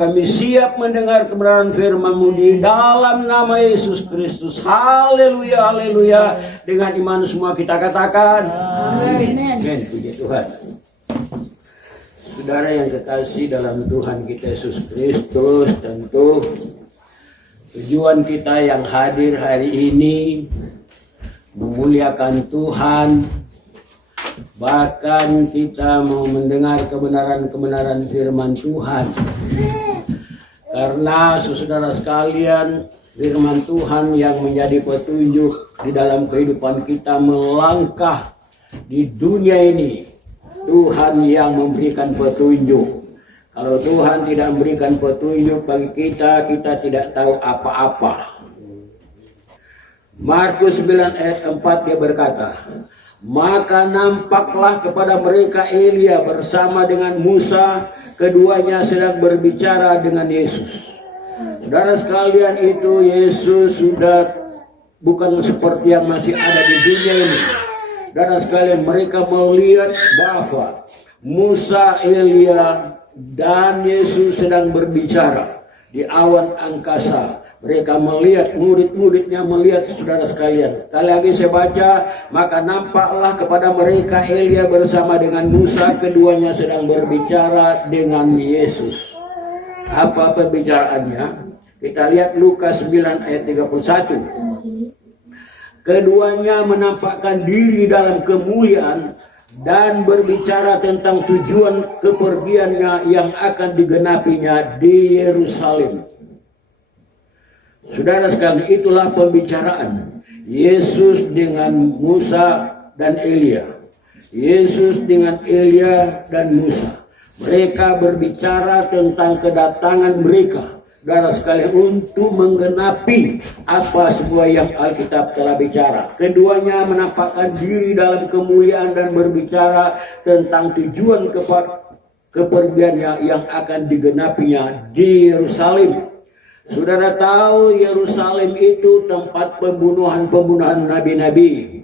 kami siap mendengar kebenaran firman-Mu di dalam nama Yesus Kristus. Haleluya, haleluya. Dengan iman semua kita katakan amin. Puji Tuhan. Saudara yang kekasih dalam Tuhan kita Yesus Kristus, tentu tujuan kita yang hadir hari ini memuliakan Tuhan. Bahkan kita mau mendengar kebenaran-kebenaran firman Tuhan. Karena saudara sekalian, firman Tuhan yang menjadi petunjuk di dalam kehidupan kita melangkah di dunia ini. Tuhan yang memberikan petunjuk. Kalau Tuhan tidak memberikan petunjuk bagi kita, kita tidak tahu apa-apa. Markus 9 ayat 4 dia berkata, maka nampaklah kepada mereka Elia bersama dengan Musa, keduanya sedang berbicara dengan Yesus. Saudara sekalian, itu Yesus sudah bukan seperti yang masih ada di dunia ini. Saudara sekalian, mereka melihat bahwa Musa, Elia, dan Yesus sedang berbicara di awan angkasa. Mereka melihat, murid-muridnya melihat, saudara sekalian. Sekali lagi saya baca, maka nampaklah kepada mereka Elia bersama dengan Musa, keduanya sedang berbicara dengan Yesus. Apa pembicaraannya? Kita lihat Lukas 9 ayat 31. Keduanya menampakkan diri dalam kemuliaan dan berbicara tentang tujuan kepergiannya yang akan digenapinya di Yerusalem. Saudara sekalian, itulah pembicaraan Yesus dengan Musa dan Elia. Yesus dengan Elia dan Musa. Mereka berbicara tentang kedatangan mereka, saudara sekalian, untuk menggenapi apa semua yang Alkitab telah bicara. Keduanya menampakkan diri dalam kemuliaan dan berbicara tentang tujuan kepergiannya yang akan digenapinya di Yerusalem. Saudara tahu Yerusalem itu tempat pembunuhan nabi-nabi.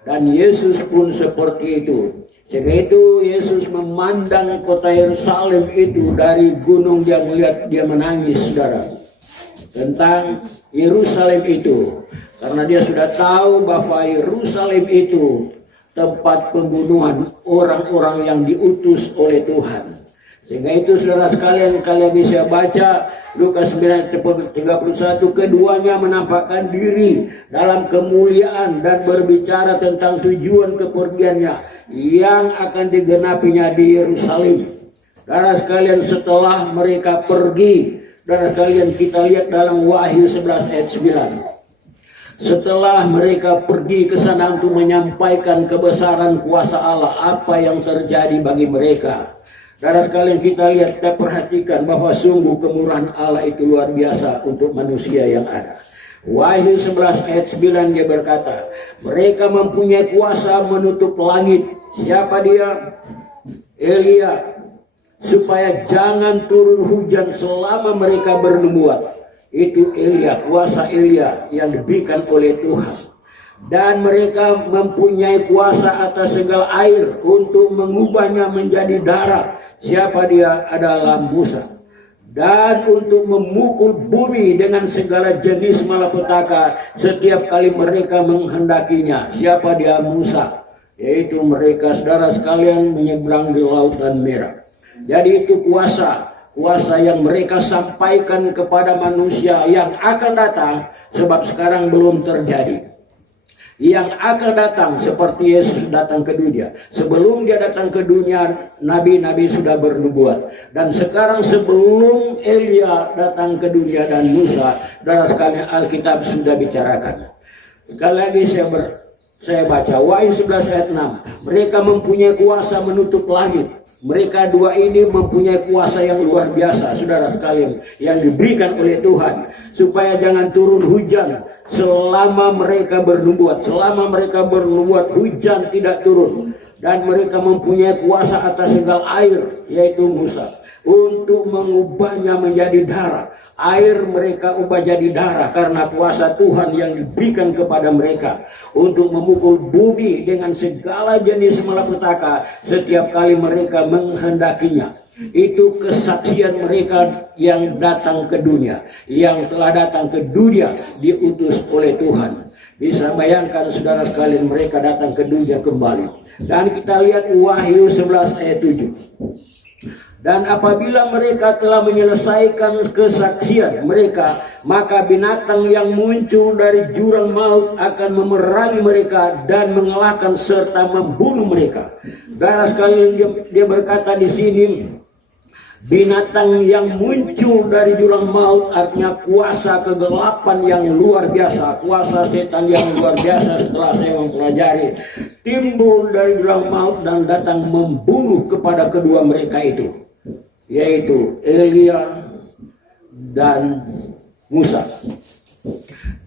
Dan Yesus pun seperti itu. Sehingga itu Yesus memandang kota Yerusalem itu dari gunung, dia melihat, dia menangis, saudara. Tentang Yerusalem itu. Karena dia sudah tahu bahwa Yerusalem itu tempat pembunuhan orang-orang yang diutus oleh Tuhan. Sehingga itu saudara sekalian, kalian bisa baca Lukas 9:31, keduanya menampakkan diri dalam kemuliaan dan berbicara tentang tujuan kepergiannya yang akan digenapinya di Yerusalem. Saudara sekalian, setelah mereka pergi, saudara sekalian, kita lihat dalam Wahyu 11 ayat 9. Setelah mereka pergi ke sana untuk menyampaikan kebesaran kuasa Allah, apa yang terjadi bagi mereka. Saudara sekalian, kita lihat, kita perhatikan bahwa sungguh kemurahan Allah itu luar biasa untuk manusia yang ada. Wahyu 11 ayat 9 dia berkata, mereka mempunyai kuasa menutup langit. Siapa dia? Elia. Supaya jangan turun hujan selama mereka bernubuat. Itu Elia, kuasa Elia yang diberikan oleh Tuhan. Dan mereka mempunyai kuasa atas segala air untuk mengubahnya menjadi darah. Siapa dia? Adalah Musa. Dan untuk memukul bumi dengan segala jenis malapetaka setiap kali mereka menghendakinya. Siapa dia? Musa. Yaitu mereka, saudara sekalian, menyeberang di Lautan Merah. Jadi itu kuasa yang mereka sampaikan kepada manusia yang akan datang, sebab sekarang belum terjadi. Yang akan datang seperti Yesus datang ke dunia. Sebelum dia datang ke dunia, nabi-nabi sudah bernubuat. Dan sekarang sebelum Elia datang ke dunia dan Musa, saudara sekalian, Alkitab sudah bicarakan. Sekali lagi saya baca Wahyu 11 ayat 6. Mereka mempunyai kuasa menutup langit. Mereka dua ini mempunyai kuasa yang luar biasa, saudara sekalian, yang diberikan oleh Tuhan, supaya jangan turun hujan selama mereka bernubuat. Selama mereka bernubuat, hujan tidak turun. Dan mereka mempunyai kuasa atas segala air, yaitu Musa, untuk mengubahnya menjadi darah. Air mereka ubah jadi darah karena kuasa Tuhan yang diberikan kepada mereka untuk memukul bumi dengan segala jenis malapetaka setiap kali mereka menghendakinya. Itu kesaksian mereka yang datang ke dunia, yang telah datang ke dunia diutus oleh Tuhan. Bisa bayangkan saudara sekalian, mereka datang ke dunia kembali. Dan kita lihat Wahyu 11 ayat 7. Dan apabila mereka telah menyelesaikan kesaksian mereka, maka binatang yang muncul dari jurang maut akan memerangi mereka dan mengalahkan serta membunuh mereka. Saudara sekalian, dia berkata di sini, binatang yang muncul dari jurang maut artinya kuasa kegelapan yang luar biasa, kuasa setan yang luar biasa. Setelah saya mempelajari, timbul dari jurang maut dan datang membunuh kepada kedua mereka itu, yaitu Elia dan Musa.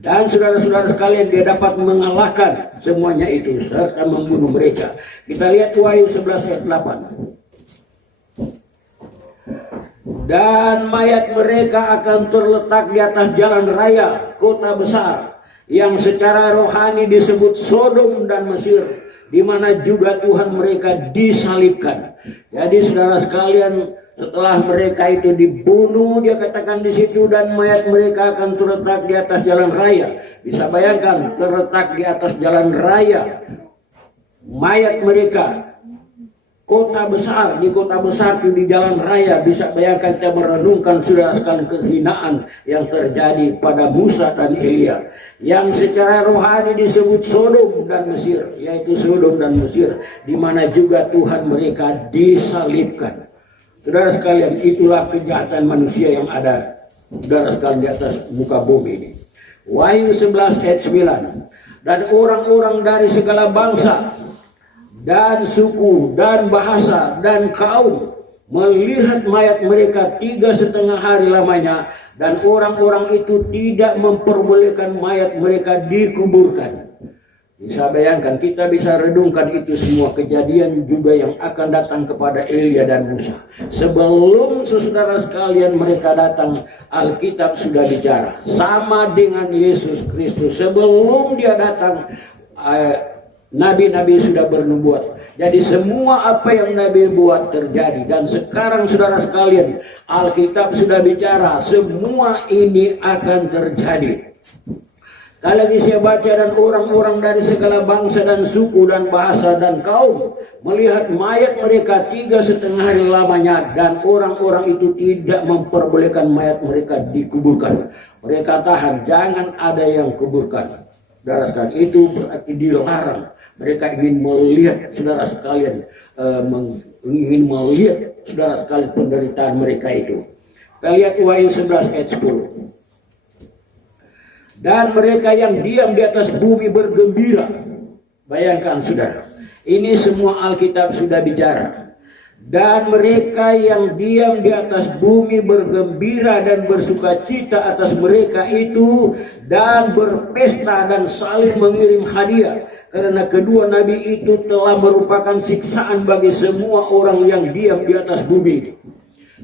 Dan saudara-saudara sekalian, dia dapat mengalahkan semuanya itu serta membunuh mereka. Kita lihat Wahyu 11 ayat 8. Dan mayat mereka akan terletak di atas jalan raya kota besar yang secara rohani disebut Sodom dan Mesir, di mana juga Tuhan mereka disalibkan. Jadi saudara sekalian, setelah mereka itu dibunuh, dia katakan di situ, dan mayat mereka akan terletak di atas jalan raya. Bisa bayangkan, terletak di atas jalan raya mayat mereka. Kota besar, di kota besar itu di jalan raya. Bisa bayangkan, kita merenungkan saudara sekalian kehinaan yang terjadi pada Musa dan Elia, yang secara rohani disebut Sodom dan Mesir, yaitu Sodom dan Mesir, di mana juga Tuhan mereka disalibkan. Saudara sekalian, itulah kejahatan manusia yang ada, saudara sekalian, di atas muka bumi ini. Wahyu 11 ayat 9. Dan orang-orang dari segala bangsa dan suku dan bahasa dan kaum melihat mayat mereka 3,5 hari lamanya, dan orang-orang itu tidak memperbolehkan mayat mereka dikuburkan. Bisa bayangkan, kita bisa redungkan itu semua kejadian juga yang akan datang kepada Elia dan Musa. Sebelum saudara sekalian mereka datang, Alkitab sudah bicara. Sama dengan Yesus Kristus, sebelum dia datang, nabi-nabi sudah bernubuat. Jadi semua apa yang Nabi buat terjadi. Dan sekarang saudara sekalian, Alkitab sudah bicara, semua ini akan terjadi. Kali lagi saya baca, dan orang-orang dari segala bangsa dan suku dan bahasa dan kaum melihat mayat mereka 3,5 hari lamanya, dan orang-orang itu tidak memperbolehkan mayat mereka dikuburkan. Mereka tahan, jangan ada yang kuburkan. Saudara sekalian, itu berarti dilarang. Mereka ingin melihat saudara sekalian, ingin melihat saudara sekalian penderitaan mereka itu. Kita lihat Wahyu 11 ayat 10. Dan mereka yang diam di atas bumi bergembira. Bayangkan saudara, ini semua Alkitab sudah bicara. Dan mereka yang diam di atas bumi bergembira dan bersukacita atas mereka itu, dan berpesta dan saling mengirim hadiah, karena kedua nabi itu telah merupakan siksaan bagi semua orang yang diam di atas bumi.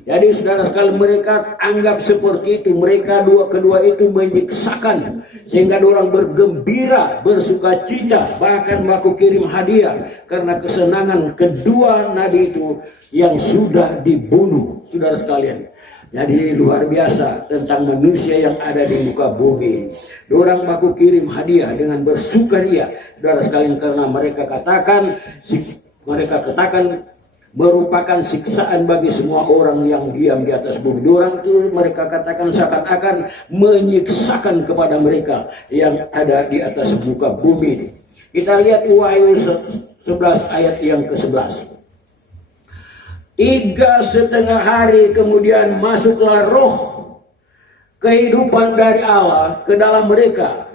Jadi saudara sekalian, mereka anggap seperti itu. Mereka kedua itu menyiksakan, sehingga orang bergembira, bersukacita, bahkan aku kirim hadiah karena kesenangan kedua nabi itu yang sudah dibunuh. Saudara sekalian, jadi luar biasa tentang manusia yang ada di muka bumi. Orang aku kirim hadiah dengan bersukaria, saudara sekalian, karena mereka katakan merupakan siksaan bagi semua orang yang diam di atas bumi. Orang itu mereka katakan seakan-akan menyiksakan kepada mereka yang ada di atas muka bumi. Kita lihat Wahyu 11 ayat yang ke-11. 3,5 hari kemudian masuklah roh kehidupan dari Allah ke dalam mereka,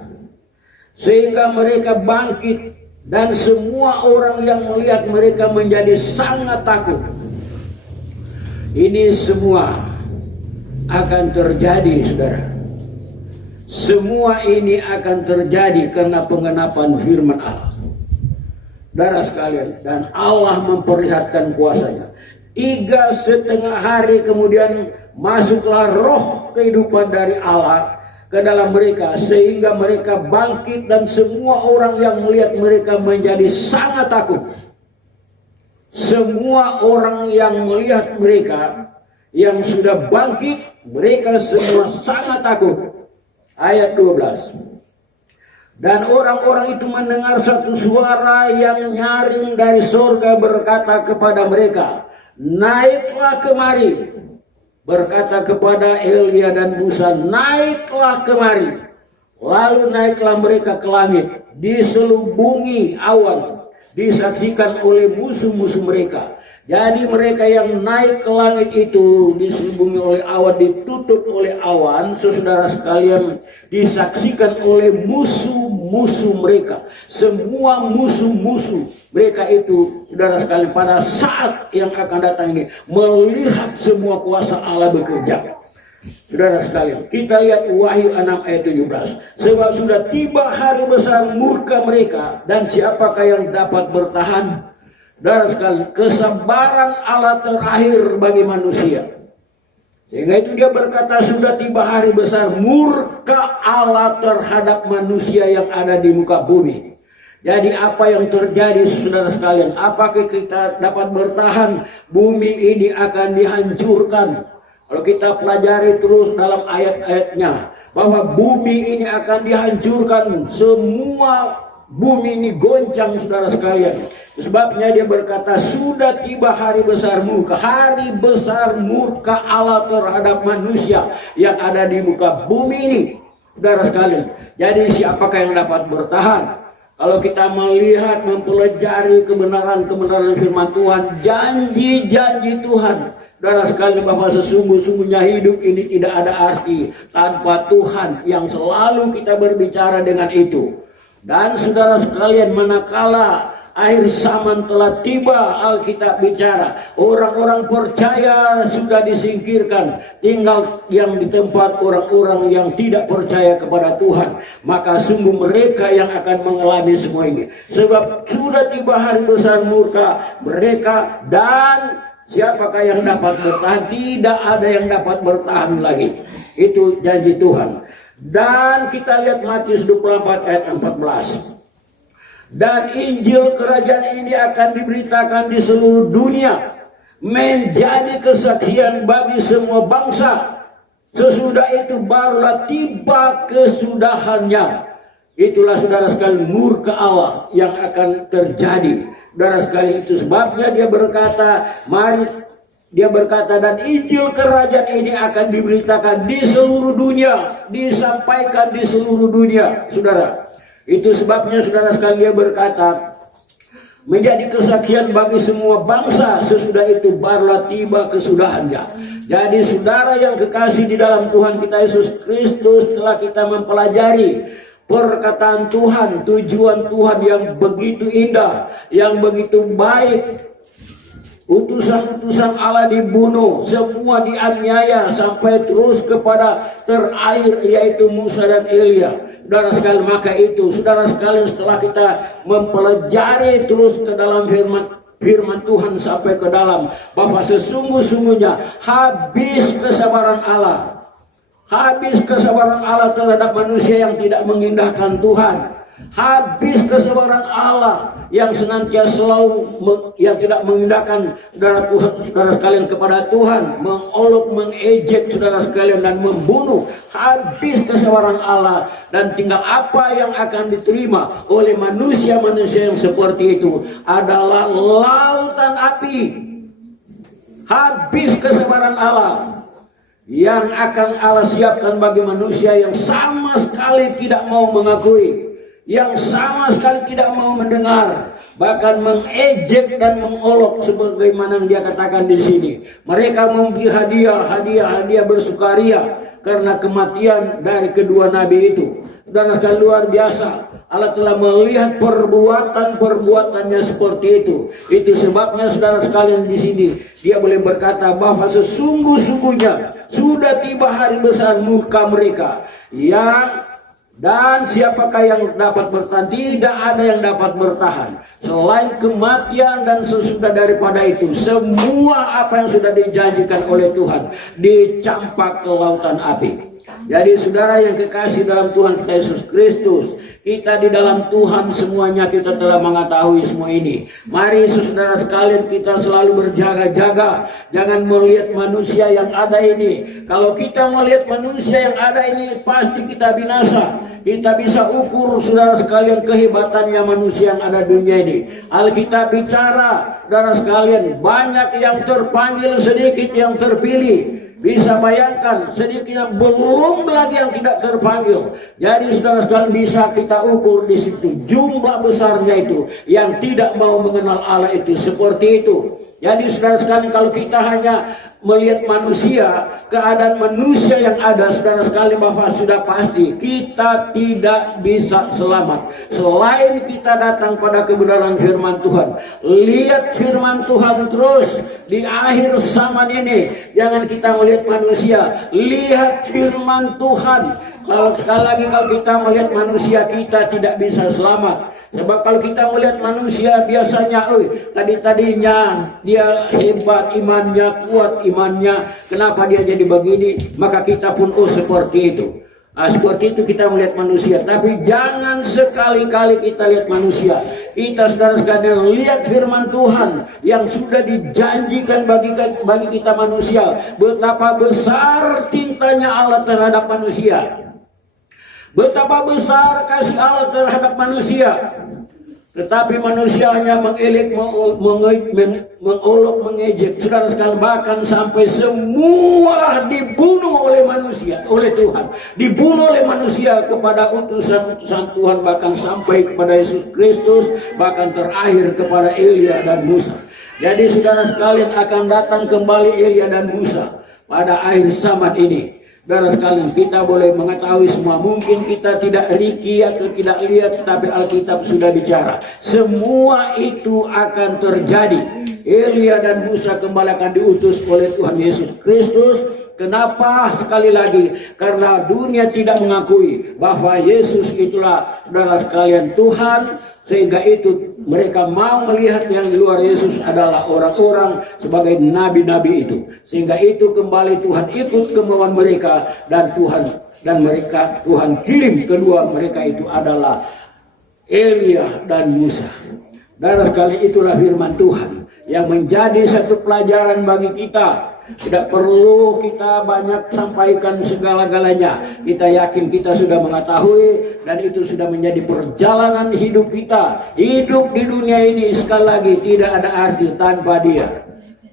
sehingga mereka bangkit. Dan semua orang yang melihat mereka menjadi sangat takut. Ini semua akan terjadi, saudara. Semua ini akan terjadi karena pengenapan firman Allah. Saudara sekalian, dan Allah memperlihatkan kuasanya. 3,5 hari kemudian masuklah roh kehidupan dari Allah ke dalam mereka, sehingga mereka bangkit, dan semua orang yang melihat mereka menjadi sangat takut. semua orang yang melihat mereka yang sudah bangkit, mereka semua sangat takut. Ayat 12. Dan orang-orang itu mendengar satu suara yang nyaring dari surga berkata kepada mereka, naiklah kemari. Berkata kepada Elia dan Musa, naiklah kemari. Lalu naiklah mereka ke langit, diselubungi awan, disaksikan oleh musuh-musuh mereka. Jadi mereka yang naik ke langit itu diselubungi oleh awan, ditutup oleh awan, saudara sekalian, disaksikan oleh musuh-musuh mereka. Semua musuh-musuh mereka itu, saudara sekalian, pada saat yang akan datang ini melihat semua kuasa Allah bekerja. Saudara sekalian, kita lihat Wahyu 6 ayat 17. Sebab sudah tiba hari besar murka mereka, dan siapakah yang dapat bertahan? Saudara sekalian, kesabaran Allah terakhir bagi manusia. Sehingga itu dia berkata, sudah tiba hari besar murka Allah terhadap manusia yang ada di muka bumi. Jadi apa yang terjadi, saudara sekalian? Apakah kita dapat bertahan? Bumi ini akan dihancurkan. Kalau kita pelajari terus dalam ayat-ayatnya, bahwa bumi ini akan dihancurkan, semua bumi ini goncang, saudara sekalian. Sebabnya dia berkata, sudah tiba hari besar murka Allah terhadap manusia yang ada di muka bumi ini, saudara sekalian. Jadi siapakah yang dapat bertahan? Kalau kita melihat, mempelajari kebenaran-kebenaran firman Tuhan, janji-janji Tuhan, saudara sekalian, bahwa sesungguhnya hidup ini tidak ada arti tanpa Tuhan yang selalu kita berbicara dengan itu. Dan saudara sekalian, manakala akhir zaman telah tiba, Alkitab bicara, orang-orang percaya sudah disingkirkan, tinggal yang di tempat orang-orang yang tidak percaya kepada Tuhan. Maka sungguh mereka yang akan mengalami semua ini. Sebab sudah tiba hari besar murka mereka, dan siapakah yang dapat bertahan? Tidak ada yang dapat bertahan lagi. Itu janji Tuhan. Dan kita lihat Matius 24 ayat 14. Dan Injil kerajaan ini akan diberitakan di seluruh dunia, menjadi kesaksian bagi semua bangsa. Sesudah itu barulah tiba kesudahannya. Itulah, saudara sekalian, murka Allah yang akan terjadi. Saudara sekalian, itu sebabnya dia berkata, dan Injil kerajaan ini akan diberitakan di seluruh dunia, disampaikan di seluruh dunia, saudara. Itu sebabnya, saudara sekalian, dia berkata, menjadi kesaksian bagi semua bangsa. Sesudah itu barulah tiba kesudahannya. Jadi saudara yang kekasih di dalam Tuhan kita Yesus Kristus, telah kita mempelajari perkataan Tuhan, tujuan Tuhan yang begitu indah, yang begitu baik. Utusan-utusan Allah dibunuh, semua dianiaya sampai terus kepada terakhir, yaitu Musa dan Elia. Saudara sekalian, maka itu, saudara sekalian, setelah kita mempelajari terus ke dalam firman Tuhan sampai ke dalam, bahwa sesungguhnya habis kesabaran Allah. Habis kesabaran Allah terhadap manusia yang tidak mengindahkan Tuhan. Habis kesabaran Allah yang senantiasa yang tidak mengindahkan saudara sekalian kepada Tuhan, mengolok, mengejek saudara sekalian, dan membunuh. Habis kesabaran Allah, dan tinggal apa yang akan diterima oleh manusia-manusia yang seperti itu adalah lautan api. Habis kesabaran Allah yang akan Allah siapkan bagi manusia yang sama sekali tidak mau mengakui, yang sama sekali tidak mau mendengar, bahkan mengejek dan mengolok, sebagaimana yang dia katakan di sini. Mereka memberi hadiah bersukaria karena kematian dari kedua nabi itu. Dan sekali luar biasa, Allah telah melihat perbuatannya seperti itu. Itu sebabnya, saudara sekalian, di sini dia boleh berkata bahwa sesungguhnya sudah tiba hari besar murka mereka, dan siapakah yang dapat bertahan? Tidak ada yang dapat bertahan selain kematian, dan sesudah daripada itu semua apa yang sudah dijanjikan oleh Tuhan dicampak ke lautan api. Jadi saudara yang kekasih dalam Tuhan kita Yesus Kristus, Kita di dalam Tuhan semuanya kita telah mengetahui semua ini. Mari saudara sekalian kita selalu berjaga-jaga. Jangan melihat manusia yang ada ini. Kalau kita melihat manusia yang ada ini pasti kita binasa. Kita bisa ukur saudara sekalian kehebatannya manusia yang ada di dunia ini. Alkitab bicara saudara sekalian banyak yang terpanggil sedikit yang terpilih. Bisa bayangkan sedikitnya belum lagi yang tidak terpanggil. Jadi saudara sekalian bisa kita ukur di situ jumlah besarnya itu yang tidak mau mengenal Allah itu seperti itu. Jadi saudara sekalian kalau kita hanya melihat manusia, keadaan manusia yang ada, saudara sekalian bahwa sudah pasti kita tidak bisa selamat selain kita datang pada kebenaran firman Tuhan. Lihat firman Tuhan terus di akhir zaman ini. Jangan kita melihat manusia, lihat firman Tuhan. Kalau sekali lagi kalau kita melihat manusia kita tidak bisa selamat. Sebab kalau kita melihat manusia biasanya, tadinya dia hebat imannya, kuat imannya, kenapa dia jadi begini? Maka kita pun seperti itu. Seperti itu kita melihat manusia. Tapi jangan sekali-kali kita lihat manusia. Kita saudara sekalian lihat firman Tuhan yang sudah dijanjikan bagi kita manusia. Betapa besar cintanya Allah terhadap manusia. Betapa besar kasih Allah terhadap manusia. Tetapi manusia hanya mengelik, mengolok, mengejek. Saudara sekalian bahkan sampai semua dibunuh oleh manusia, oleh Tuhan. Dibunuh oleh manusia kepada utusan-utusan Tuhan. Bahkan sampai kepada Yesus Kristus. Bahkan terakhir kepada Elia dan Musa. Jadi saudara sekalian akan datang kembali Elia dan Musa pada akhir zaman ini. Saudara sekalian kita boleh mengetahui semua. Mungkin kita tidak riki atau tidak lihat, tetapi Alkitab sudah bicara. Semua itu akan terjadi. Elia dan Musa kembali akan diutus oleh Tuhan Yesus Kristus. Kenapa? Sekali lagi, karena dunia tidak mengakui bahwa Yesus itulah saudara sekalian Tuhan. Sehingga itu mereka mau melihat yang di luar Yesus adalah orang-orang sebagai nabi-nabi itu. Sehingga itu kembali Tuhan ikut kemauan mereka dan Tuhan kirim kedua mereka itu adalah Elia dan Musa. Dan sekali itulah firman Tuhan yang menjadi satu pelajaran bagi kita. Tidak perlu kita banyak sampaikan segala-galanya. Kita yakin kita sudah mengetahui dan itu sudah menjadi perjalanan hidup kita. Hidup di dunia ini sekali lagi tidak ada arti tanpa Dia.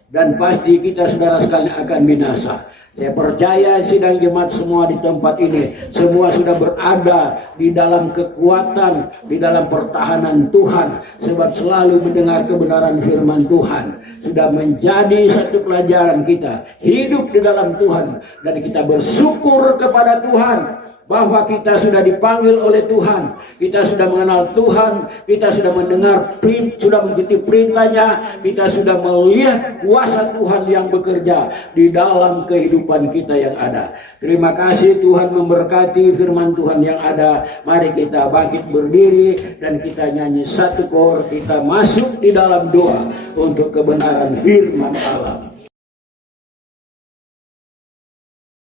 Dan pasti kita saudara sekalian akan binasa. Saya percaya sidang jemaat semua di tempat ini semua sudah berada di dalam kekuatan, di dalam pertahanan Tuhan. Sebab selalu mendengar kebenaran firman Tuhan. Sudah menjadi satu pelajaran kita. Hidup di dalam Tuhan. Dan kita bersyukur kepada Tuhan. Bahwa kita sudah dipanggil oleh Tuhan. Kita sudah mengenal Tuhan. Kita sudah mendengar, sudah mengikuti perintahnya. Kita sudah melihat kuasa Tuhan yang bekerja di dalam kehidupan kita yang ada. Terima kasih Tuhan memberkati firman Tuhan yang ada. Mari kita bangkit berdiri dan kita nyanyi satu kor. Kita masuk di dalam doa untuk kebenaran firman Allah.